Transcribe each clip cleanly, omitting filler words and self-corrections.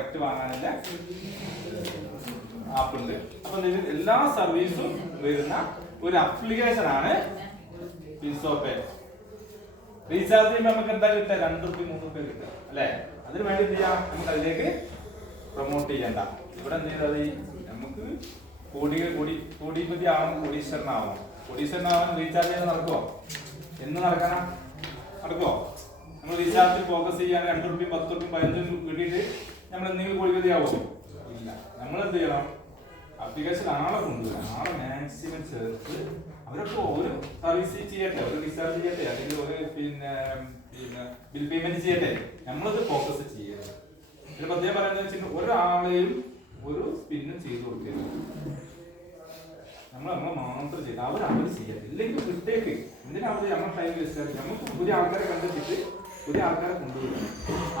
Product വാങ്ങാനുള്ള app ഉണ്ട്. അപ്പൊ എല്ലാ സർവീസും വരുന്ന ഒരു അപ്ലിക്കേഷൻ ആണ് ഫിൻസോപേ. റീചാർജ് ചെയ്യുമ്പോൾ നമുക്ക് എന്താ കിട്ടുക? 2 രൂപ 3 രൂപ കിട്ടുക അല്ലെ? അതിന് വേണ്ടി എന്ത് ചെയ്യാം? നമുക്ക് അതിലേക്ക് പ്രൊമോട്ട് ചെയ്യണ്ട. ഇവിടെ എന്ത് ചെയ്താൽ നമുക്ക് കോടിപതി ആവണം, കോടീശ്വരനാവണം. കോടീശ്വരനാവാൻ റീചാർജ് ചെയ്ത് നടക്കുവോ? എന്ന് നടക്കാനാ? നടക്കുവോ? നമ്മൾ റീചാർജിൽ ഫോക്കസ് ചെയ്യാൻ 2 രൂപ 10 രൂപ 15 രൂപ കിട്ടിയിട്ട് നമ്മൾ എന്തെങ്കിലും കോടിപതി ആവോ? ഇല്ല. നമ്മൾ എന്ത് ചെയ്യണം? അപ്ലിക്കേഷൻ ആളെ കൊണ്ടുവരാം, ആളെ മാക്സിമം ചേർത്ത് അവരൊക്കെ ഒരു സർവീസ് ചെയ്യട്ടെ, ഒരു റീചാർജ് ചെയ്യട്ടെ, അല്ലെങ്കിൽ ഒരു പിന്നെ ബിൽ പേയ്മെന്റ് ചെയ്യട്ടെ. നമ്മളത് ഫോക്കസ് ചെയ്യരുത്. ഇതിൽ പ്രത്യേകം പറയുന്നത് വെച്ചിട്ടുണ്ടെങ്കിൽ ഒരാളെയും ഒരു സ്പിന്നും ചെയ്തു കൊടുക്കരുത്. നമ്മൾ മാത്രം ചെയ്ത് അവർ ചെയ്യട്ടെ. ഇല്ലെങ്കിൽ വിട്ടേക്ക്. എന്തിനാണ് നമ്മൾ ടൈം വേസ്റ്റ്? നമുക്ക് പുതിയ ആൾക്കാരെ കണ്ടെത്തിയിട്ട് പുതിയ ആൾക്കാരെ കൊണ്ടുവരും,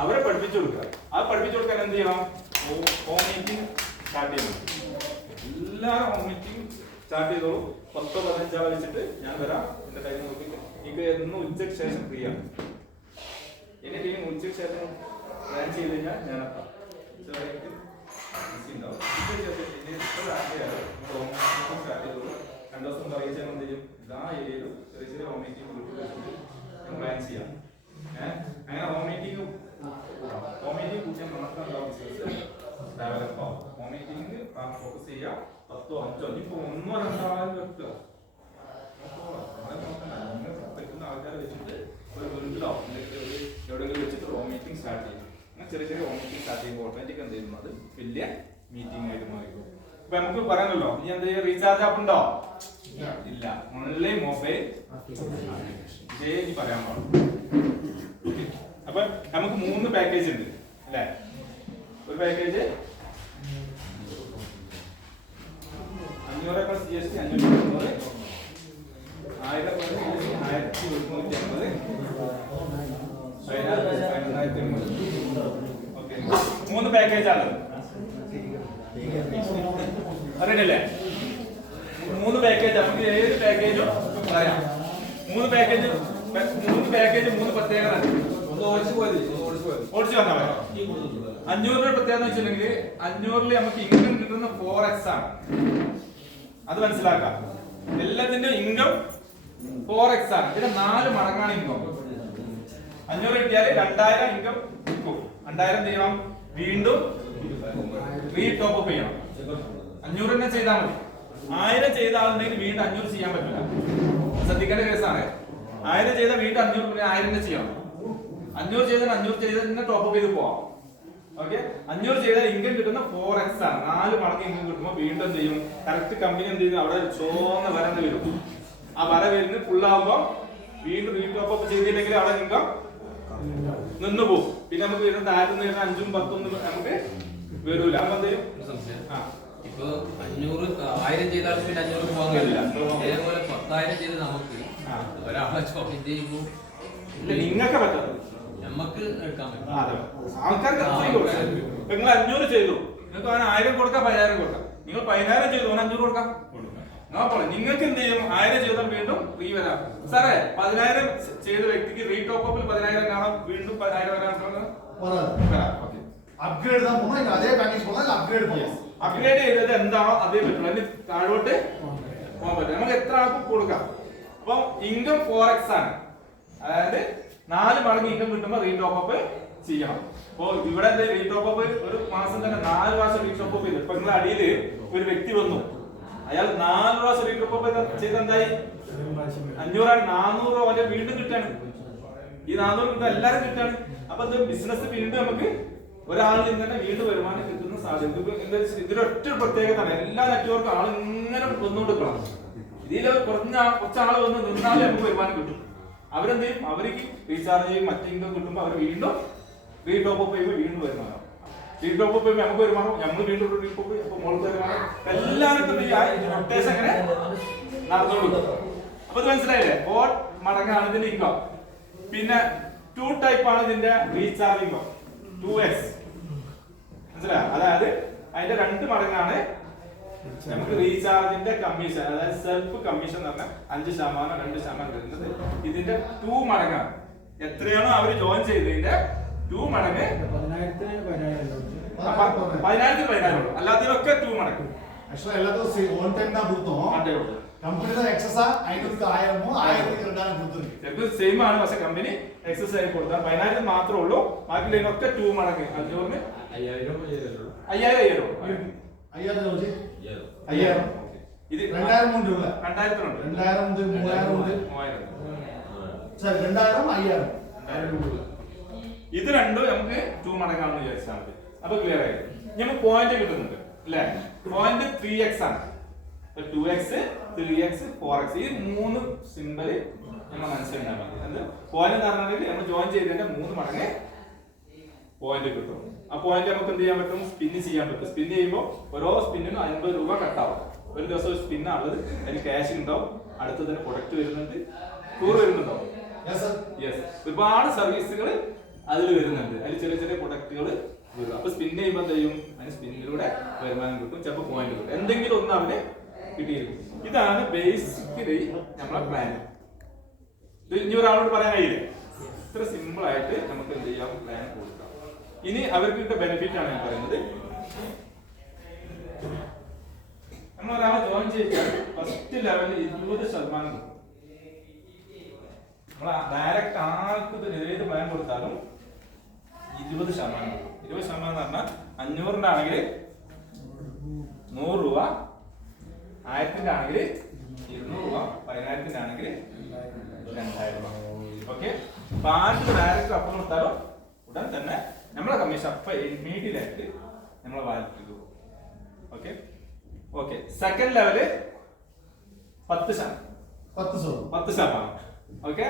അവരെ പഠിപ്പിച്ചു കൊടുക്കുക. അത് പഠിപ്പിച്ചു കൊടുക്കാൻ എന്ത് ചെയ്യണം? ഹോം മീറ്റിംഗ് സ്റ്റാർട്ട് ചെയ്യണം. എല്ലാവരും ഹോം മീറ്റിംഗ് സ്റ്റാർട്ട് ചെയ്തോളൂ. 10-15 ആളെ വെച്ചിട്ട് ഞാൻ വരാം. എന്റെ ടൈം നോക്കിയിട്ട് എനിക്ക് ഇന്ന് ഉച്ചയ്ക്ക് ശേഷം ഫ്രീ ആണ്. എന്റെ ടീം ഉച്ചയ്ക്ക് ശേഷം പ്ലാൻ ചെയ്ത് കഴിഞ്ഞാൽ ഞാൻ രണ്ടു ദിവസം അറിയിച്ചാൽ എന്ത് ചെയ്യും? എല്ലാ ഏരിയയിലും ചെറിയ ചെറിയ ഹോം മീറ്റിംഗ് പ്ലാൻ ചെയ്യാം. അങ്ങനെ ഹോം മീറ്റിംഗ് കൂട്ടിയാൽ മാത്രം ബിസിനസ് ഡെവലപ്പ് ആവും. ഹോം മീറ്റിംഗ് ഫോക്കസ് ചെയ്യുക. 10 5 ഇപ്പൊ 1 2 ആളുകൾ വെക്കുക. പറ്റുന്ന ആൾക്കാരെ വെച്ചിട്ട് ഒരു വീട്ടിലോ എവിടെയെങ്കിലും വെച്ചിട്ട് ഹോം മീറ്റിംഗ് സ്റ്റാർട്ട് ചെയ്യും. അങ്ങനെ ചെറിയ ചെറിയ ഹോം മീറ്റിംഗ് സ്റ്റാർട്ട് ചെയ്യുമ്പോൾ ഓട്ടോമാറ്റിക് എന്ത് ചെയ്യുന്നു? അത് വലിയ മീറ്റിംഗ് ആയിട്ട് മാറിക്കും. ഇപ്പൊ നമുക്ക് പറയാനല്ലോ, ഇനി എന്ത് റീചാർജ് ആപ്പ് ഉണ്ടോ? ഇല്ല. ഓൺലൈൻ മൊബൈൽ ഇതേ പറയാൻ പാടുള്ളൂ. അപ്പൊ നമുക്ക് 3 പാക്കേജ് ഉണ്ട് അല്ലെ? ഒരു package 500 plus GST 590, 1000 plus GST 1150, 15,000. Okay, 3 പാക്കേജാണ്. അറിയണല്ലേ? 3 പാക്കേജ്. നമുക്ക് ഏത് പാക്കേജും പറയാം. 3 പാക്കേജ് 3 പ്രത്യേകത ഓടിച്ചു വന്നാൽ മതി. 500 പ്രത്യേകത വെച്ചിട്ടുണ്ടെങ്കിൽ 500 നമുക്ക് ഇൻകം കിട്ടുന്ന 4x ആണ്. അത് മനസ്സിലാക്കാം. എല്ലാത്തിന്റെ ഇൻകം 4x ആണ്. ഇതിന്റെ 4 മടങ്ങാണ് ഇൻകം. 500 കിട്ടിയാൽ 2000 ഇൻകം കിട്ടും. 2000 ചെയ്യണം, വീണ്ടും ടോപ്പ് അപ്പ് ചെയ്യണം. 500 തന്നെ ചെയ്താൽ മതി. 1000 ചെയ്ത ആളുണ്ടെങ്കിൽ വീണ്ടും 500 ചെയ്യാൻ പറ്റില്ല. ശ്രദ്ധിക്കേണ്ട കേസാണ്. 1000 ചെയ്താൽ വീണ്ടും 500 പിന്നെ 1000 ചെയ്യണം. 500 ചെയ്താൽ 500 ചെയ്താൽ ടോപ്പ് അപ്പ് ചെയ്ത് പോവാം. ഓക്കെ, 500 ചെയ്താൽ ഇൻകം കിട്ടുന്ന 4x ആണ്. 4 മടങ്ങ് ഇൻകം കിട്ടുമ്പോൾ വീണ്ടും എന്ത് ചെയ്യും? കറക്റ്റ് കമ്പനി എന്ത് ചെയ്യുന്നു? അവിടെ ചുവന്ന വര വരും. ആ വര വരുന്നത് ഫുള്ളാകുമ്പോ വീണ്ടും ടോപ്പ് അപ്പ് ചെയ്തില്ലെങ്കിൽ അവിടെ ഇൻകം നിന്ന് പോകും. പിന്നെ നമുക്ക് വീണ്ടും താഴത്തുനിന്ന് 5 ഉം 10 ഒന്നും നമുക്ക് വരൂല. ഇപ്പൊ 1000 ചെയ്താൽ പിന്നെ 500 പോകാൻ കഴിയില്ല. അതേപോലെ 10,000 ചെയ്ത് നമുക്ക് ഒരാളെ ചോദ്യം ചെയ്യുമ്പോൾ നിങ്ങൾക്ക് പറ്റാത്ത നമുക്ക് എടുക്കാൻ പറ്റും. ആൾക്കാർക്ക് നിങ്ങൾ 500 ചെയ്തു, നിങ്ങൾക്ക് അവന് 1000 കൊടുക്കാം, 10,000 കൊടുക്കാം. നിങ്ങൾ 10,000 ചെയ്തു, അവന് 500 കൊടുക്കാം. നിങ്ങൾക്ക് എന്ത് ചെയ്യും? 1000 ചെയ്താൽ വീണ്ടും റീ വരാം. സാറേ, 10,000 ചെയ്ത വ്യക്തിക്ക് റീ ടോപ്പ് അപ്പിൽ 10,000 കാണാം, വീണ്ടും 10,000 വരാൻ അപ്ഗ്രേഡ് ചെയ്തത് എന്താണോ അതേ പറ്റുള്ളൂ. അതിന് താഴോട്ട് പോകാൻ പറ്റും. നമുക്ക് എത്ര ആൾക്കും കൊടുക്കാം. അപ്പൊ ഇൻകം 4x ആണ്. അതായത് 4 മടങ്ങ് ഇൻകം കിട്ടുമ്പോൾ റീ ടോപ്പ് അപ്പ് ചെയ്യണം. അപ്പൊ ഇവിടെ റീ ടോപ്പ് അപ്പ് ഒരു മാസം തന്നെ 4 പ്രാവശ്യം റീ ടോപ്പ് അപ്പ് ചെയ്തു. ഇപ്പൊ നിങ്ങളുടെ അടിയിൽ ഒരു വ്യക്തി വന്നു, അയാൾ 4 പ്രാവശ്യം റീ ടോപ്പ് അപ്പ് ചെയ്ത് എന്തായി? 500 400 അവന്റെ വീണ്ടും കിട്ടാണ്. ഈ 400 കിട്ടാൻ എല്ലാരും കിട്ടാണ്. അപ്പൊ ബിസിനസ് വീണ്ടും നമുക്ക് ഒരാളിൽ നിന്ന് തന്നെ വീണ്ടും വരുമാനം കിട്ടുന്ന സാധ്യത. ഇതിലൊറ്റ പ്രത്യേകത, എല്ലാ നെറ്റ്വർക്കും ആൾ ഇങ്ങനെ വന്നുകൊടുക്കണം. ഇതിൽ കുറച്ചാൾ വന്ന് നിന്നാലേ നമുക്ക് വരുമാനം കിട്ടും. അവരെന്ത് ചെയ്യും? അവർക്ക് റീചാർജ് ചെയ്യും, മറ്റു ഇൻകം കിട്ടുമ്പോൾ അവർ വീണ്ടും റീ ടോപ്പ് അപ്പ് ചെയ്യുമ്പോൾ വീണ്ടും വരുമാനം. റീ ടോപ്പ് അപ്പ് ചെയ്യുമ്പോൾ നമുക്ക് വരുമാനം, നമ്മൾ വീണ്ടും റീ ടോപ്പ് ചെയ്യും, അപ്പോൾ മോൾക്ക് വരുമാനം. എല്ലാവർക്കും റൊട്ടേഷൻ അങ്ങനെ നടന്നുകൊടുക്കും. അപ്പൊ ഇത് മനസ്സിലായില്ലേ? 4 മടങ്ങാണ് ഇതിന്റെ ഇൻകം. പിന്നെ 2 ടൈപ്പ് ആണ് ഇതിന്റെ റീചാർജ് ഇൻകം. 2x മനസ്സിലായോ? അതായത് അതിന്റെ 2 മടങ്ങാണ് നമുക്ക് റീചാർജിന്റെ കമ്മീഷൻ. അതായത് സെൽഫ് കമ്മീഷൻ എന്ന് പറഞ്ഞാൽ 5% 2% വരുന്നത് ഇതിന്റെ 2 മടങ്ങാണ്. എത്രയാണോ അവർ ജോയിൻ ചെയ്തതിന്റെ 2 മടങ്ങ് 10,000 ഉള്ളൂ. അല്ലാത്തതൊക്കെ 2 മടങ്ങ്. Actually, எல்லாத்துக்கும் one time தான் கொடுத்தோம். കമ്പനി എക്സസാ അതിനൊക്കെ 1000 രണ്ടാണ് കൊടുത്തത്. ചിലപ്പോൾ സെയിം ആണ്, പക്ഷെ കമ്പനി എക്സസ് ആയി കൊടുത്താൽ 10,000 മാത്രമേ ഉള്ളൂ. ബാക്കിയുള്ളതിനൊക്കെ 2 മടങ്ങ്. അഞ്ഞൂറിന് 5000 5000 ഇത് 2000 ഉണ്ട് ഇവിടെ. 2000 ഉണ്ട്. 2000 ഉണ്ട്, 3000 ഉണ്ട്. 2000 5000 ഇത് രണ്ടും നമുക്ക് 2 മടങ്ങാണെന്ന് വിചാരിച്ചാൽ മതി. അപ്പൊ ക്ലിയർ ആയി. നമുക്ക് പോയിന്റ് കിട്ടുന്നുണ്ട് അല്ലെ? പോയിന്റ് 3x ആണ്. 2x 3x 4x ഈ 3 സിമ്പിൾ നമ്മൾ മനസ്സിലാക്കാൻ മതി. അത് പോയിന്റ് എന്ന് പറഞ്ഞാൽ നമ്മൾ ജോയിൻ ചെയ്തതിന്റെ 3 മടങ്ങ് പോയിന്റ് കിട്ടും. ആ പോയിന്റ് നമുക്ക് എന്ത് ചെയ്യാൻ പറ്റും? സ്പിൻ ചെയ്യാൻ പറ്റും. സ്പിൻ ചെയ്യുമ്പോൾ ഓരോ സ്പിന്നിനും 50 രൂപ കട്ടാവും. ഒരു ദിവസം സ്പിന്നാണുള്ളത്, അതിന് ക്യാഷ് ഉണ്ടാവും. അടുത്ത തന്നെ പ്രൊഡക്റ്റ് വരുന്നുണ്ട്, ടൂർ വരുന്നുണ്ടാവും. യെസ്, ഒരുപാട് സർവീസുകൾ അതിൽ വരുന്നുണ്ട്. അതിൽ ചെറിയ ചെറിയ പ്രൊഡക്റ്റുകൾ വരും. അപ്പൊ സ്പിൻ ചെയ്യുമ്പോൾ എന്ത് ചെയ്യും? അതിന് സ്പിന്നിലൂടെ വരുമാനം കിട്ടും, ചിലപ്പോൾ പോയിന്റ് കിട്ടും, എന്തെങ്കിലും ഒന്ന് അവന് കിട്ടിയിരിക്കും. ഇതാണ് ബേസിക്കലി നമ്മളെ പ്ലാൻ. ഇത് ഇനി ഒരാളോട് പറയാൻ കഴിയില്ലേ? ഇത്ര സിമ്പിൾ ആയിട്ട് നമുക്ക് എന്ത് ചെയ്യാം? പ്ലാൻ കൊടുക്കാം. ഇനി അവർക്ക് കിട്ടുന്ന ബെനിഫിറ്റ് ആണ് ഞാൻ പറയുന്നത്. നമ്മൾ ഒരാളെ ജോയിൻ ചെയ്താൽ ഫസ്റ്റ് ലെവലിൽ 20% കിട്ടും. നമ്മൾ ഡയറക്റ്റ് ആൾക്ക് ഏത് പ്ലാൻ കൊടുത്താലും 20% കിട്ടും. 20% എന്ന് പറഞ്ഞാൽ 500 ആണെങ്കിൽ 100 രൂപ, 1000 ആണെങ്കിൽ 200 രൂപ, 10,000 ആണെങ്കിൽ 2000 രൂപ. ഓക്കെ, അപ്പൊ ആർക്ക് ഡയറക്റ്റ് അപ്പം കൊടുത്താലും ഉടൻ തന്നെ നമ്മളെ കമ്മീഷൻ അപ്പൊ ഇമ്മീഡിയറ്റ് ആയിട്ട് നമ്മളെ വാലിറ്റിൽ പോകും. Okay okay. Second level 10%. Okay,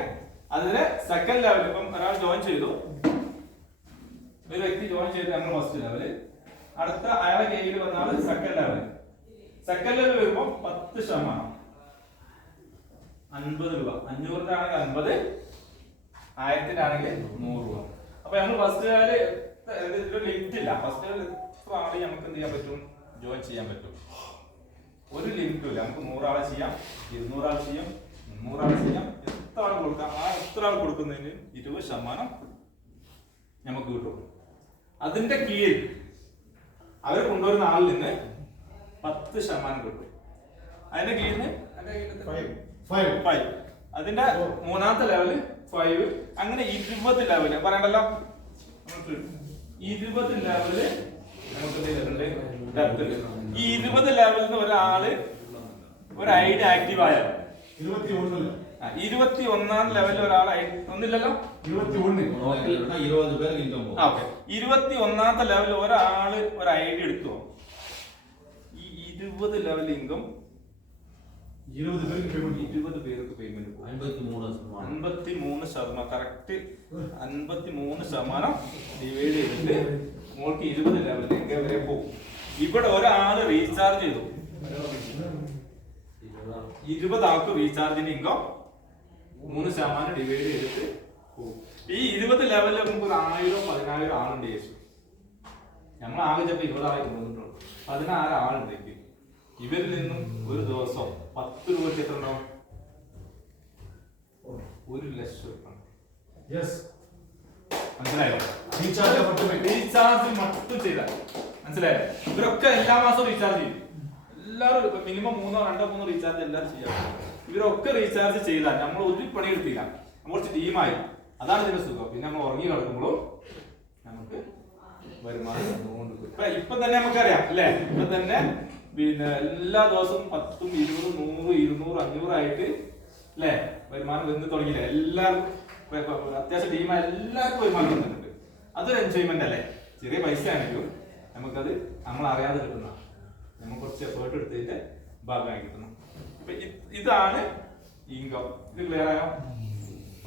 അതിന് സെക്കൻഡ് ലെവൽ ഇപ്പം ഒരാൾ ജോയിൻ ചെയ്തു, ഒരു വ്യക്തി ജോയിൻ ചെയ്ത് നമ്മൾ ഫസ്റ്റ് ലെവല്, അടുത്ത അയാളെ കയ്യിൽ വന്നാൽ സെക്കൻഡ് ലെവല്. സെക്കൻഡ് ലെവൽ വരുമ്പോൾ 10%, 50 രൂപ. 500 ആണെങ്കിൽ 50, 1000 ആണെങ്കിൽ 100 രൂപ. അപ്പൊ നമ്മൾ ഫസ്റ്റ് ലെവല് ലിമിറ്റ് ഇല്ല. ഫസ്റ്റ് ലെവൽ എത്ര ആളെ നമുക്ക് എന്ത് ചെയ്യാൻ പറ്റും? ജോയിൻ ചെയ്യാൻ പറ്റും. ഒരു ലിമിറ്റും ഇല്ല. നമുക്ക് 100 ആളെ ചെയ്യാം, 200 ആളെ ചെയ്യാം, 300 ആളെ ചെയ്യാം, എത്ര ആൾ കൊടുക്കാം. ആ എത്ര ആൾ കൊടുക്കുന്നതിന് 20% നമുക്ക് കിട്ടും. അതിന്റെ കീഴിൽ അവർ കൊണ്ടുവരുന്ന ആളിൽ നിന്ന് 10% കിട്ടും. അതിന്റെ കീഴിൽ നിന്ന് 5. അതിന്റെ മൂന്നാമത്തെ ലെവല് 5. അങ്ങനെ 20 ലെവല് പറയണ്ടല്ലോ. 20 ലെവല് നമുക്ക് ഈ 20 ലെവലിൽ നിന്ന് ഒരാള് ഒരു ഐഡി ആക്റ്റീവ് ആയാൽ 21ാം ലെവലിൽ ഒരാൾ ഒന്നില്ലല്ലോ. 21ാമത്തെ ലെവലിൽ ഒരാള് ഒരു ഐഡി എടുത്തു. ഈ 20 ലെവൽ ഇൻകം 20 പേർക്ക് പേയ്മെന്റ് 53%. കറക്റ്റ് 53% ഡിവൈഡ് ചെയ്തിട്ട് മോൾക്ക് 20 ലെവലിലേക്ക് വരെ പോകും. ഇവിടെ ഒരാള് റീചാർജ് ചെയ്തു, 20 ആൾക്ക് റീചാർജിന് ഇൻകം 3% ഡിവൈഡ് ചെയ്തിട്ട് പോകും. ഈ 20 ലെവലിൽ നമുക്ക് ഒരു 1000-14,000 ആളുണ്ട്. യേശു നമ്മൾ ആകെ ചിലപ്പോൾ 20 ആളെ കൊണ്ടുവന്നിട്ടുള്ളൂ. 16 ആളുണ്ടെങ്കിൽ ഇവരിൽ നിന്നും ഒരു ദിവസം 10 രൂപ എത്ര ഉണ്ടാവും? 1,00,000 രൂപ. മനസ്സിലായോ? റീചാർജ് മൊത്തം ചെയ്താൽ മനസ്സിലായോ? ഇവരൊക്കെ എല്ലാ മാസവും റീചാർജ് ചെയ്യും. എല്ലാവരും മിനിമം 3-2-3 റീചാർജ് എല്ലാവരും ചെയ്യാം. ഇവരൊക്കെ റീചാർജ് ചെയ്താൽ നമ്മൾ ഒരു പണി എടുത്തില്ല, നമ്മൾ കുറച്ച് ടീമായി. അതാണ് ഇതിന്റെ സുഖം. പിന്നെ നമ്മൾ ഉറങ്ങി കിടക്കുമ്പോഴും നമുക്ക് വരുമാനം ഇപ്പൊ തന്നെ നമുക്കറിയാം അല്ലെ? ഇപ്പൊ തന്നെ പിന്നെ എല്ലാ ദിവസവും 10, 20, 100, 200, 500 ആയിട്ട് അല്ലെ വരുമാനം വന്ന് തുടങ്ങിയില്ലേ? എല്ലാവർക്കും അത്യാവശ്യം ടീമായി എല്ലാവർക്കും വരുമാനം വന്നിട്ടുണ്ട്. അതൊരു എൻജോയ്മെന്റ് അല്ലേ? ചെറിയ പൈസ ആണെങ്കിലും നമുക്കത് നമ്മൾ അറിയാതെ കിട്ടുന്ന, നമ്മൾ കുറച്ച് എഫേർട്ട് എടുത്തതിന്റെ ഭാഗമായി കിട്ടുന്നു. അപ്പൊ ഇതാണ് ഇൻകം. ഇത് ക്ലിയർ ആയോ?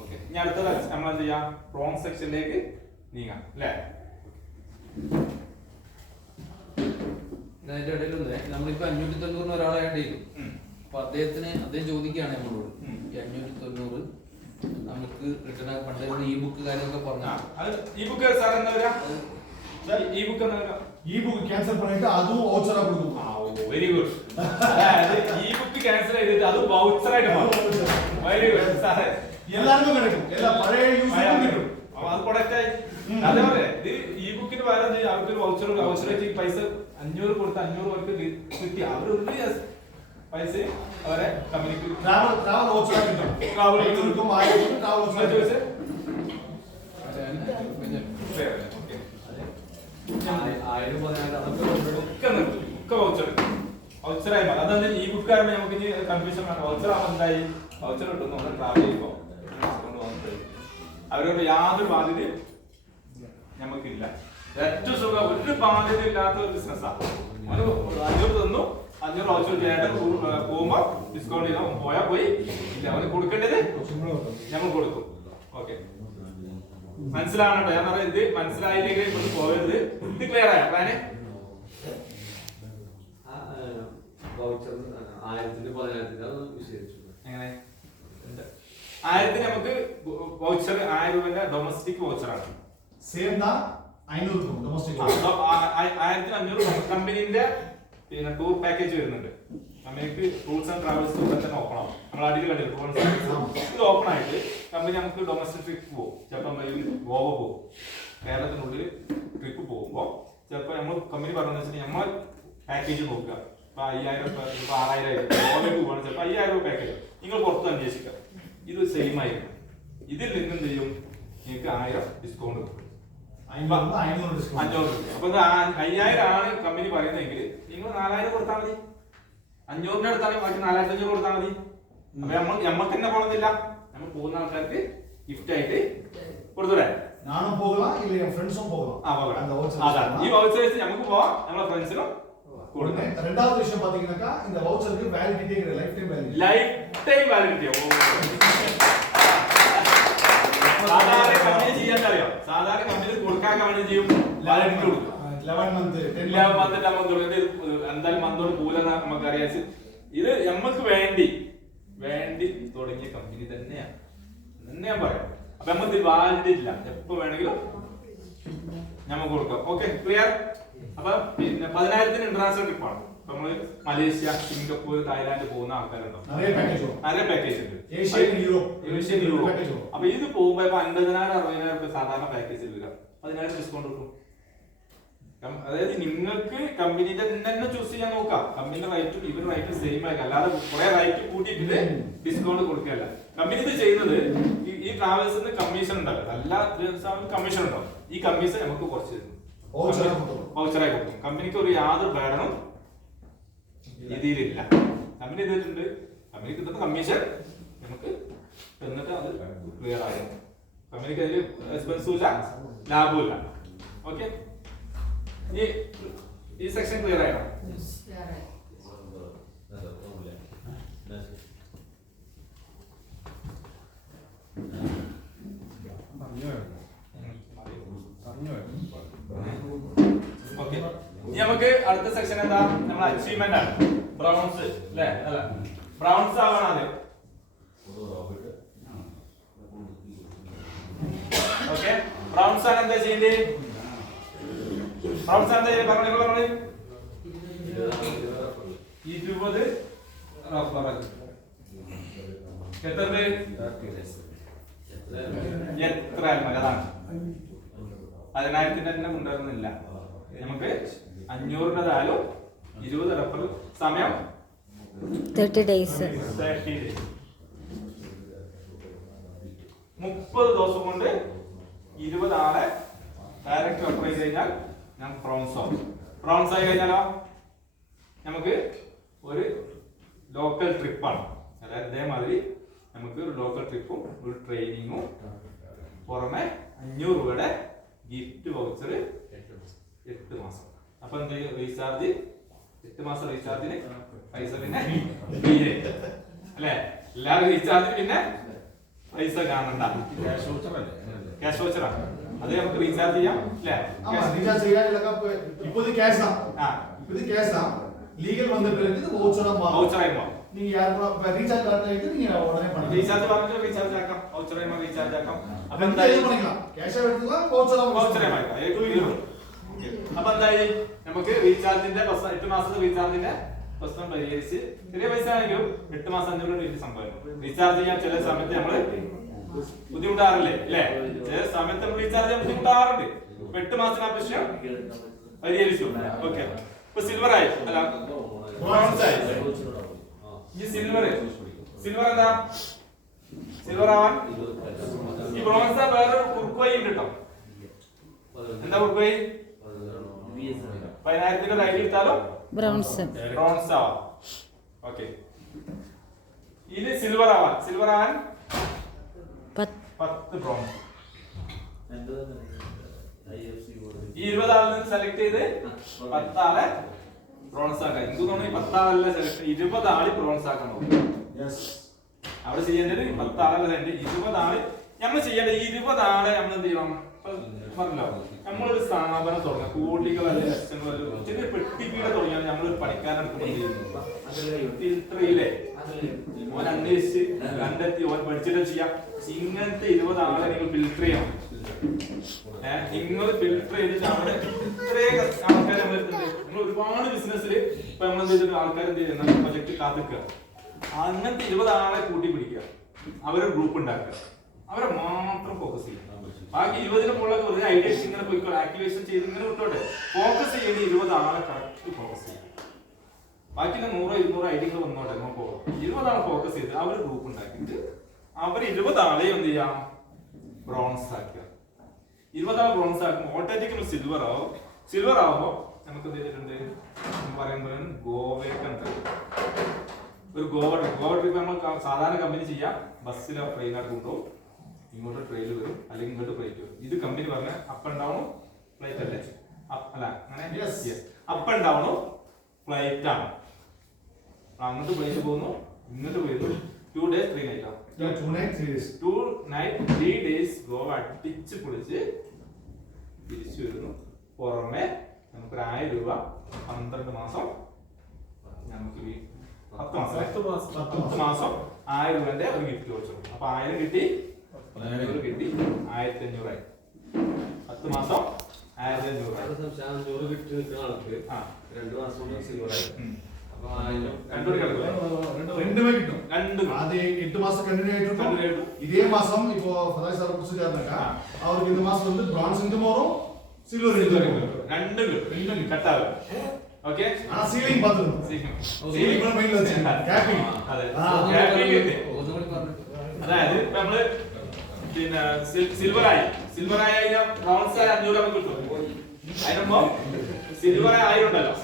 ഓക്കെ, ഇനി അടുത്തത് നമ്മൾ എന്ത് ചെയ്യാം? റോങ് സെക്ഷനിലേക്ക് നീങ്ങാം അല്ലേ? അതിന്റെ ഇടയിൽ നമ്മളിപ്പോ 590 ഒരാളെ ആഡ് ചെയ്തു. അപ്പൊ അദ്ദേഹം ചോദിക്കുകയാണ് നമ്മളോട്, ഈ 590 നമുക്ക് റിട്ടേൺ ആക്കി പണ്ട് ഇ ബുക്ക് കാര്യമൊക്കെ പറഞ്ഞു. ഇ ബുക്ക് സാർ എന്താ പറയാ? E book E book cancel பண்ணிட்டு அதுவும் വൗച്ചറാ കൊടുക്കും. Very good. E book cancel ചെയ്തിട്ട് അത് വൗച്ചർ ആയിട്ട് മാറും. വെരി ഗുഡ് സാറേ. എല്ലാവർക്കും കിട്ടും, എല്ലാ പഴയ യൂസർക്കും കിട്ടും. അത് പ്രൊഡക്റ്റ് ആയി അതേപോലെ ഇത് ഈ ബുക്കിന് പകരം അവർക്ക് വൗച്ചർ വെച്ച് പൈസ 500 കൊടുത്ത് 500 അവർക്ക് കിട്ടി അവർ പൈസ അവരെ കമ്പനിക്ക് ട്രാവൽ വൗച്ചർ കിട്ടും. ട്രാവൽ കൊടുക്കും 1000 ട്രാവൽ വൗച്ചർ ചോദിച്ചേ വൗച്ചറായി മാറി. അതാണ് ഈ ബുക്കാരുമ്പോ നമുക്ക് ഇനി കൺഫ്യൂഷൻ വേണം. വൗച്ചർ ആകുമ്പോൾ എന്തായി വൗച്ചർ കിട്ടും നമ്മൾ ട്രാവൽ ചെയ്യുമ്പോൾ അവരോട് യാതൊരു ബാധ്യതയും നമുക്കില്ല. ഏറ്റവും സുഖം ഒരു ബാധ്യത ഇല്ലാത്ത ഒരു ബിസിനസ്സാണ്. 500 തന്നു 500 വൗച്ചർ ചെയ്യാനായിട്ട് പോകുമ്പോ ഡിസ്കൗണ്ട് ചെയ്താൽ പോയാൽ പോയി ഇല്ല അവന് കൊടുക്കേണ്ടത് നമ്മൾ കൊടുക്കും. ഓക്കെ മനസ്സിലാവണോ? ഞാൻ പറയാം ഇത് മനസ്സിലായില്ലെങ്കിൽ ഇപ്പൊ പോകരുത്. ഇത് ക്ലിയർ ആയോ പ്ലാന്? 1000 എങ്ങനെ 1000 നമുക്ക് വൗച്ചർ 1000 രൂപന്റെ ഡൊമസ്റ്റിക് വൗച്ചറാണ്. സെയിം ദാ 500 ഡൊമസ്റ്റിക് 1500 കമ്പനിന്റെ പിന്നെ ടൂർ പാക്കേജ് വരുന്നുണ്ട്. കമ്പനിക്ക് ടൂർസ് ആൻഡ് ട്രാവൽസ് തന്നെ ഓപ്പൺ ആവും. നമ്മൾ അടിയിൽ കണ്ടില്ല ഇത് ഓപ്പൺ ആയിട്ട് കമ്പനി നമുക്ക് ഡൊമസ്റ്റിക് ട്രിപ്പ് പോകും. ചിലപ്പോൾ ഗോവ പോകും. കേരളത്തിനുള്ളിൽ ട്രിപ്പ് പോകുമ്പോൾ ചിലപ്പോൾ നമ്മൾ കമ്പനി പറഞ്ഞതെന്ന് വെച്ചാൽ നമ്മൾ പാക്കേജ് നോക്കുക. ഇപ്പൊ 5000 ഇപ്പൊ 6000 ഗോവയ്ക്ക് പോകണം. ചിലപ്പോൾ 5000 രൂപ പാക്കേജ് നിങ്ങൾ പുറത്ത് അന്വേഷിക്കുക. ഇത് സെയിം ആയിരിക്കും. ഇതിൽ നിന്ന് എന്ത് ചെയ്യും നിങ്ങൾക്ക് 1000 ഡിസ്കൗണ്ട് കിട്ടും. 500 ഡിസ്കൗണ്ട് 500 അപ്പൊ 5000 ആണ് കമ്പനി പറയുന്നതെങ്കിൽ നിങ്ങൾ 4000 കൊടുത്താൽ മതി. 500 എടുത്താൽ ബാക്കി 4500 കൊടുത്താൽ മതി. അപ്പൊ നമ്മൾക്ക് തന്നെ പോകണമെന്നില്ല. നമ്മൾ പോകുന്ന ആൾക്കാർക്ക് ഗിഫ്റ്റ് ആയിട്ട് കൊടുത്തൂടെ? ഞാനും പോകலாம் ഇല്ല എൻ ഫ്രണ്ട്സും പോകலாம். ഈ വൗച്ചേഴ്സ് നമുക്ക് പോവാം, നമ്മളെ ഫ്രണ്ട്സിനും കൊടുക്കാം. ரெண்டாவது விஷயம் பாத்தீங்கன்னாக்கா இந்த வவுச்சருக்கு வேலிடிட்டி கிடையாது, life time validity. Life time validity. സാധാരണ കമ്പനി ചെയ്യാൻ അറിയാം. സാധാരണ കമ്പനി കൊടുക്കാൻ കമ്പനി ചെയ്യും വാലിഡിറ്റി കൊടുക്കും. 11 മന്ത് 11 മന്ത് എന്തായാലും മന്തോട് പോലെന്ന് നമുക്കറിയാം. ഇത് നമ്മൾക്ക് വേണ്ടി തുടങ്ങിയ കമ്പനി തന്നെയാണ് ഞാൻ പറയാം. അപ്പൊ നമുക്ക് വാലിഡിറ്റി ഇല്ല, എപ്പോ വേണമെങ്കിലും നമുക്ക് കൊടുക്കാം. Okay clear? അപ്പൊ പിന്നെ 10,000 ഇന്റർനാഷണൽ ട്രിപ്പാണ്. നമ്മള് മലേഷ്യ, സിംഗപ്പൂർ, തായ്ലാന്റ് പോകുന്ന ആൾക്കാരുണ്ടാവും. நிறைய പാക്കേജ് ഉണ്ട്. Asian Europe. അപ്പൊ ഇത് പോകുമ്പോ 50,000 60,000 സാധാരണ പാക്കേജിൽ വരാം. 10,000 ഡിസ്കൗണ്ട് കിട്ടും. അതായത് നിങ്ങൾക്ക് കമ്പനിയുടെ തന്നെ ചൂസ് ചെയ്യാൻ നോക്കാം. കമ്പനിയുടെ റൈറ്റും ഇവരുടെ റൈറ്റും സെയിം ആയിരിക്കും. അല്ലാതെ കുറെ റൈറ്റ് കൂട്ടിയിട്ട് ഡിസ്കൗണ്ട് കൊടുക്കുകയല്ല. കമ്പനി ഇത് ചെയ്യുന്നത് ഈ ട്രാവൽസിന് കമ്മീഷൻ ഉണ്ടാവില്ല. എല്ലാ കമ്മീഷൻ ഉണ്ടാവും. ഈ കമ്മീഷൻ നമുക്ക് കുറച്ച് വൗച്ചറായി കൊടുക്കും. കമ്പനിക്ക് ഒരു യാതൊരു ബേഡനും രീതിയിലില്ല. കമ്പനി ചെയ്തിട്ടുണ്ട്. കമ്പനിക്ക് കിട്ടുന്ന കമ്മീഷൻ നമുക്ക് എന്നിട്ട് അത് ക്ലിയർ ആകും. കമ്പനിക്ക് അതിൽ എക്സ്പെൻസും ഇല്ല, ലാഭവും ഇല്ല. ഓക്കെ ഈ സെക്ഷൻ ക്ലിയർ ആയോ? ഓക്കെ ഇനി നമുക്ക് അടുത്ത സെക്ഷൻ എന്താ? നമ്മൾ അച്ചീവ്മെന്റ് ആണ്. ബ്രൗൺസ് അല്ലേ? അല്ല ബ്രൗൺസ് ആവണം ആദ്യം. ഓക്കെ ബ്രൗൺസ് ആണ് എന്താ ചെയ്യേണ്ടത്? ബ്രൗൺസ് എന്താ ചെയ്യുന്നത്? പറഞ്ഞു 20 റബ്ബർ എത്ര അതാണ് 10,000 തന്നെ കൊണ്ടുവരുന്നില്ല. നമുക്ക് 500 20 റബ്ബർ സമയം 30 days. 30 ദിവസം കൊണ്ട് 20 ആളെ ഡയറക്റ്റ് റെഫർ ചെയ്ത് കഴിഞ്ഞാൽ ഞാൻ ബ്രൗൺസ് ആവും. ബ്രൗൺസ് ആയി കഴിഞ്ഞാലോ നമുക്ക് ഒരു ലോക്കൽ ട്രിപ്പാണ്. അതായത് ഇതേമാതിരി നമുക്ക് ഒരു ലോക്കൽ ട്രിപ്പും ഒരു ട്രെയിനിങ്ങും പുറമെ 500 രൂപയുടെ ഗിഫ്റ്റ് വൗച്ചർ 8 മാസം. അപ്പൊ എന്ത് റീചാർജ് 8 മാസം റീചാർജിന് പൈസ പിന്നെ അല്ലെ? എല്ലാവരും റീചാർജിന് പിന്നെ പൈസ കാണണ്ട. ക്യാഷ് വൗച്ചറാണ്. അത് നമുക്ക് റീചാർജ് ചെയ്യാം അല്ലേ? ரீசார்ஜ் செய்யறதுல இப்போது கேஷ் தான் லீகல் வந்த பிறகு இது വൗച്ചറായി മാറും. நீங்க யாருக்கு ரீசார்ஜ் பண்ணலைக்கு நீங்க உடனே பண்ணலாம். റീചാർജ് പറഞ്ഞിട്ട് റീചാർജ് ആക്കാം. വൗച്ചറായി മാറി റീചാർജ് ആക്കാം. அப்ப എന്തായാലും பண்ணிக்கலாம். கேஷ் എടുത്തുക വൗച്ചറായി മാറ്റാം. അപ്പൊ എന്തായി നമുക്ക് റീചാർജിന്റെ 8 മാസത്തെ റീചാർജിന്റെ പ്രശ്നം പരിഹരിച്ച് ചെറിയ പൈസ ആണെങ്കിലും 8 മാസം 500 രൂപ സംഭവം റീചാർജ് ചെയ്യാൻ ചില സമയത്ത് നമ്മള് ബുദ്ധിമുട്ടാറില്ലേ അല്ലേ? ചില സമയത്ത് നമ്മൾ റീചാർജ് ചെയ്യാൻ ബുദ്ധിമുട്ടാറുണ്ട്. 8 മാസത്തിന് ആ പ്രശ്നം പരിഹരിച്ചു. ഓക്കെ, ഇപ്പൊ സിൽവർ ആയി, അല്ല ബ്രോൺസ് ആയി. ഈ സിൽവർ എന്താ? സിൽവർ ആവാൻ ഈ ബ്രോൺസ് വേറെ കുറുക്കുവഴി ഉണ്ട് കേട്ടോ. എന്താ കുറുക്കുവഴി? 10,000 ഐഡി എടുത്താലോ ബ്രൗൺസ് ബ്രോൺസ് ആവാം. ഓക്കെ, ഇത് സിൽവർ ആവാൻ 10 ബ്രോൺസ്. ഈ 20 ആളിൽ നിന്ന് സെലക്ട് ചെയ്ത് 10 ആളെ ബ്രോൺസ് ആക്കാം. എനിക്ക് തോന്നുന്നു 10 ആളല്ല സെലക്ട്, 20 ആള് ബ്രോൺസ് ആക്കാൻ നോക്കും. അവിടെ ചെയ്യേണ്ടത് 10 ആളല്ല, 20 ആള് നമ്മൾ ചെയ്യേണ്ടത്. 20 ആളെ നമ്മൾ എന്ത് ചെയ്യണം? പറഞ്ഞല്ലോ, നമ്മളൊരു സ്ഥാപനം തുടങ്ങാം, കോടികൾ അല്ലെങ്കിൽ ലക്ഷങ്ങൾ ചെറിയ പെട്ടിപ്പീടെ തുടങ്ങിയാൽ നമ്മളൊരു പണിക്കാരൻ ഫിൽട്ടറിയില്ലേ ഓൻ അന്വേഷിച്ച് കണ്ടെത്തി ഓൻ പഠിച്ചിട്ട് ചെയ്യാം. ഇങ്ങനത്തെ 20 ആളെ നിങ്ങൾ ഫിൽട്ടർ ചെയ്യണം. നിങ്ങൾ ഫിൽട്ടർ ചെയ്തിട്ട് അവിടെ ഇത്രയും ആൾക്കാർ നമ്മൾ ഒരുപാട് ബിസിനസ്സിൽ ഇപ്പൊ നമ്മൾ എന്ത് ചെയ്തിട്ട് ആൾക്കാർ എന്ത് ചെയ്യുന്ന പ്രൊജക്ട് കാത്തിക്കുക. അങ്ങനത്തെ 20 ആളെ കൂട്ടി പിടിക്കുക, അവരെ ഗ്രൂപ്പ് ഉണ്ടാക്കുക, അവരെ മാത്രം ഫോക്കസ് ചെയ്യുക. ബാക്കി 20-ന് മുകളിലൊക്കെ വെറുതെ ഐഡിയ ഇങ്ങനെ പോയിക്കോ, ആക്ടിവേഷൻ ചെയ്ത് ഇങ്ങനെ വിട്ടോട്ടെ. ഫോക്കസ് ചെയ്യേണ്ട 20 ആളെ കറക്റ്റ് ഫോക്കസ് ചെയ്യുക. ബാക്കി 100-200 ഐഡിയകൾ വന്നോട്ടെ, നോക്കോ. 20 ആളെ ഫോക്കസ് ചെയ്ത് അവർ ഗ്രൂപ്പ് ഉണ്ടാക്കിയിട്ട് അവർ 20 ആളെ എന്ത് ചെയ്യാം? ബ്രോൺസ് ആക്കുക. 20 ആളെ ബ്രോൺസ് ആക്കുമ്പോൾ ഓട്ടോമാറ്റിക്കലി സിൽവർ ആവും. സിൽവർ ആവുമ്പോൾ നമുക്ക് എന്ത് ചെയ്തിട്ടുണ്ട് പറയുന്നത് ഗോവേക്കുണ്ട്. ഒരു ഗോവ ട്രിപ്പ് നമ്മൾ സാധാരണ കമ്പനി ചെയ്യാം. ബസ്സിലോ ട്രെയിനൊക്കെ കൊണ്ടുപോകും, ഇങ്ങോട്ട് ട്രെയിൻ വരും അല്ലെങ്കിൽ ഇങ്ങോട്ട് ഫ്ലൈറ്റ് വരും. ഇത് കമ്പനി പറഞ്ഞ അപ്പ് ആൻഡ് ഡൗണും ഫ്ലൈറ്റ് അല്ലേ? അല്ല അങ്ങനെ അപ്പ് ആൻഡ് ഡൗണും ഫ്ലൈറ്റ് ആണ്. അങ്ങോട്ട് ഫ്ലൈറ്റ് പോകുന്നു, ഇങ്ങോട്ട് വരുന്നു. 2 days 3 nights ആണ്. 2 nights 3 days ഗോവ അടിച്ച് പൊളിച്ച് തിരിച്ചു വരുന്നു. പുറമെ നമുക്ക് 1000 രൂപ 12 മാസം നമുക്ക് 10 മാസം 1000 രൂപന്റെ ഒരു ഗിഫ്റ്റ് കൊടുത്തു. അപ്പൊ 1000 കിട്ടി, 500 കിട്ടി, 1500 ആയി. 10 മാസം 1500 ആയി. 2 മാസം കൊണ്ട് സിൽവർ ആയി. ആദ്യം 8 മാസം കണ്ടിന്യൂ ആയിട്ടുണ്ടോ? ഇതേ മാസം ഇപ്പോ ഫതായ് സാറെ കുറിച്ച് ചേർന്നേക്കാം. അവർക്ക് ഇന്ന് മാസം வந்து ബ്രോൺസിന്റെ മോറും സിൽവർ രണ്ടും കട്ടാവും. ഓക്കെ, ആ സീലിംഗ് പാത്രം സീലിംഗ് നമ്മൾ മെയിൻ വെച്ച് ക്യാപ്പിംഗ്. അതെ, ക്യാപ്പിംഗ്. അതായത് നമ്മള് പിന്നെ സിൽവർ ആയി കഴിഞ്ഞാൽ ബ്രോൺസ് ആയി 500 നമുക്ക് കിട്ടും. അതിനുമ്പോ സിൽവർ 1000 ഉണ്ടല്ലോ,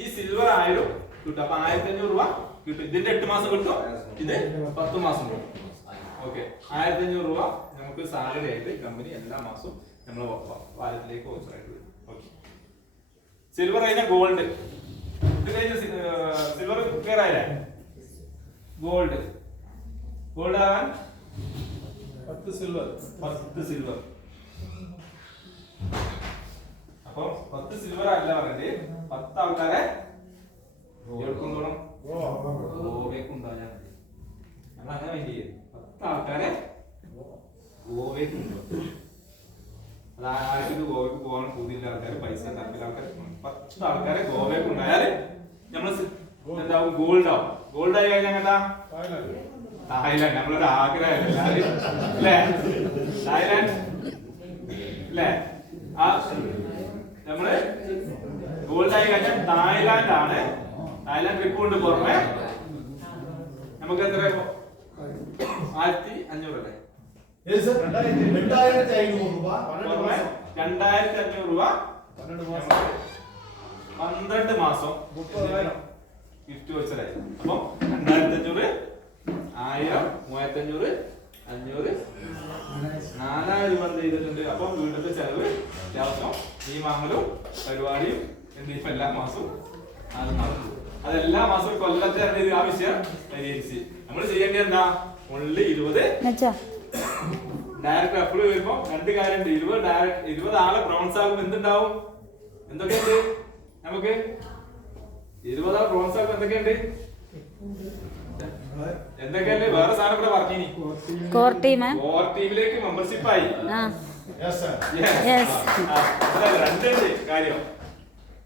ഈ സിൽവർ 1000 കിട്ടും. അപ്പൊ 1500 രൂപ കിട്ടും. ഇതിന്റെ 8 മാസം കിട്ടും, ഇത് 10 മാസം കിട്ടും. ഓക്കെ, 1500 രൂപ നമുക്ക് സാലറി ആയിട്ട് കമ്പനി എല്ലാ മാസവും നമ്മളെ വാലറ്റിലേക്ക് ഓഫറായിട്ട് വരും. ഓക്കെ, സിൽവർ കഴിഞ്ഞാൽ ഗോൾഡ്. ഇത് കഴിഞ്ഞ സിൽവർ ക്ലിയർ ആയില്ലേ? ഗോൾഡ് ആവാൻ 10 സിൽവർ. അപ്പൊ 10 സിൽവർ അല്ല പറഞ്ഞത്, 10 ആൾക്കാരെ ഗോവേക്കുണ്ടായാൽ മതി. നമ്മൾ അങ്ങനെ വേണ്ടി 10 ആൾക്കാരെ ഗോവേക്കുണ്ടോ. അതായത് ഗോവയ്ക്ക് പോകാൻ പുതിയ ആൾക്കാർ, പൈസ തമ്മിൽ ആൾക്കാർ 10 ആൾക്കാരെ ഗോവേക്കുണ്ടായാൽ നമ്മൾ എന്താവും? ഗോൾഡ് ആവും. ഗോൾഡ് ആയി കഴിഞ്ഞാൽ എന്താ? തായ്ലാൻഡ്. നമ്മളൊരു ആഗ്രഹം അല്ലേ? തായ്ലാൻഡ് അല്ലേ? ആ നമ്മള് ഗോൾഡ് ആയി കഴിഞ്ഞാൽ തായ്ലാൻഡ് ആണ്. തായ്ലാൻഡ് ട്രിപ്പ് കൊണ്ട് പുറമെ നമുക്ക് എത്ര? 1500 അല്ലേ? 2500 രൂപ. 2500 രൂപ 12 മാസം ഗിഫ്റ്റ് വെച്ചതായി. അപ്പൊ 2500, 1000, 3500, 500, 4000 രൂപ ചെയ്തിട്ടുണ്ട്. അപ്പൊ വീട്ടിലത്തെ ചെലവ് അത്യാവശ്യം ഈ വാങ്ങലും പരിപാടിയും എന്ത് എല്ലാ മാസവും അത് നടക്കും. അതെല്ലാ മാസവും കൊല്ലത്തെ ആ വിഷയം പരിഹരിച്ച് നമ്മൾ ചെയ്യേണ്ടത് എന്താ? ഓൺലി 20 ഡയറക്റ്റ് അപ്ലൈ വരുമ്പോ 2 കാര്യമുണ്ട്. 20 ആളെ ബ്രോൺസ് ആകുമ്പോൾ എന്തുണ്ടാവും? എന്തൊക്കെയുണ്ട് നമുക്ക്? 20 ആളെ ബ്രോൺസ് ആകുമ്പോൾ എന്തൊക്കെയുണ്ട്? എന്തൊക്കെയല്ലേ? വേറെ സാധനം കൂടെ പറഞ്ഞിനി. കോർ ടീമിലേക്ക് മെമ്പർഷിപ്പ് ആയി. രണ്ടുണ്ട് കാര്യം.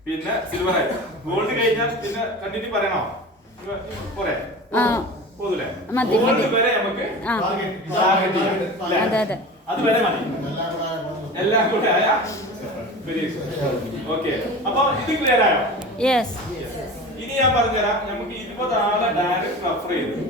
പിന്നെ സിൽവർ ആയി. ഗോൾഡ് കഴിഞ്ഞാൽ പിന്നെ കണ്ടിന്യൂ പറയണോ? പോരെ? പോകൂലേ? മതി, മതി. ഗോൾഡ് വരെ നമുക്ക് ആ ടാർഗറ്റ് ചെയ്യാം. അല്ലേ? അതെ അതെ അത് വരെ മതി. എല്ലാം കൂടെ ആയ ഓക്കെ. അപ്പൊ ഇത് ക്ലിയർ ആയോ? യെസ് ഇനി ഞാൻ പറഞ്ഞുതരാം. നമുക്ക് 20 ആളെ ഡയറക്റ്റ് റെഫർ ചെയ്ത്